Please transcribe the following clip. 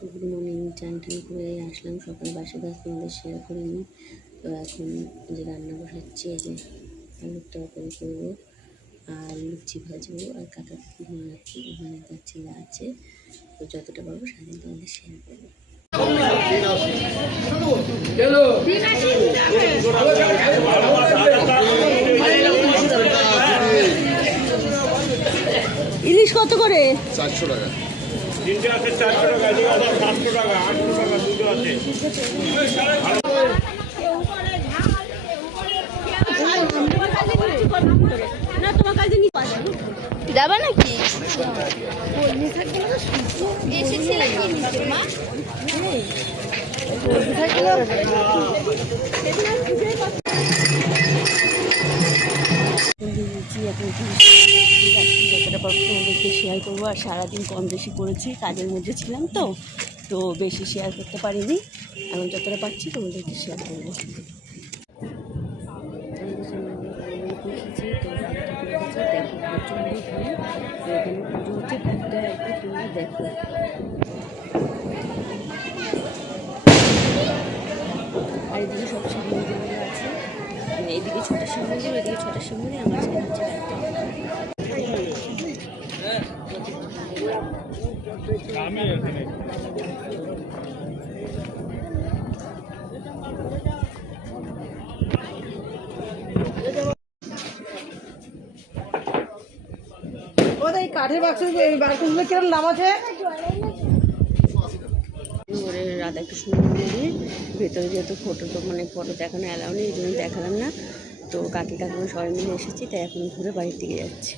Good morning. চান টান করে আসলাম, সকাল বাসি কাজ তোমাদের শেয়ার করিনি। তো এখন যে রান্না বসাচ্ছি, এই যে আলুর তরকারি করবো আর লুচি ভাজবো আর কাকা মানে তার ছেলে আছে। তো যতটা পারবো সারাদিন তোমাদের শেয়ার করবো। ইলিশ কত করে? 400 টাকা। তিনটে আছে 400 টাকা, 700 টাকা, 800 টাকা দুটো আছে। না তোমার কাছে যাবা নাকি? এসেছিল কি নিচে মা? এখন যতটা পারবো তোমাদেরকে শেয়ার করবো। আর সারাদিন কম বেশি করেছি, কাজের মধ্যে ছিলাম তো তো বেশি শেয়ার করতে পারিনি। এখন যতটা পারছি তোমাদেরকে শেয়ার করবো। দেখো আর এদিকে সব শিবমন্দিরগুলো আছে, এদিকে ছোটো শিবমন্দির, ওইদিকে ছোটো শিবমন্দির, আমার ছেলে হচ্ছে কাঠের বাক্স বাক্সগুলো কিরকম দাম আছে? রাধাকৃষ্ণ মন্দিরের ভেতরে যেহেতু ফটো দেখানো অ্যালাউ নেই, এই জন্য দেখালাম না। তো কাকি কাকিমা সবাই মিলে এসেছি, তাই এখন ঘুরে বাড়ির দিকে যাচ্ছি।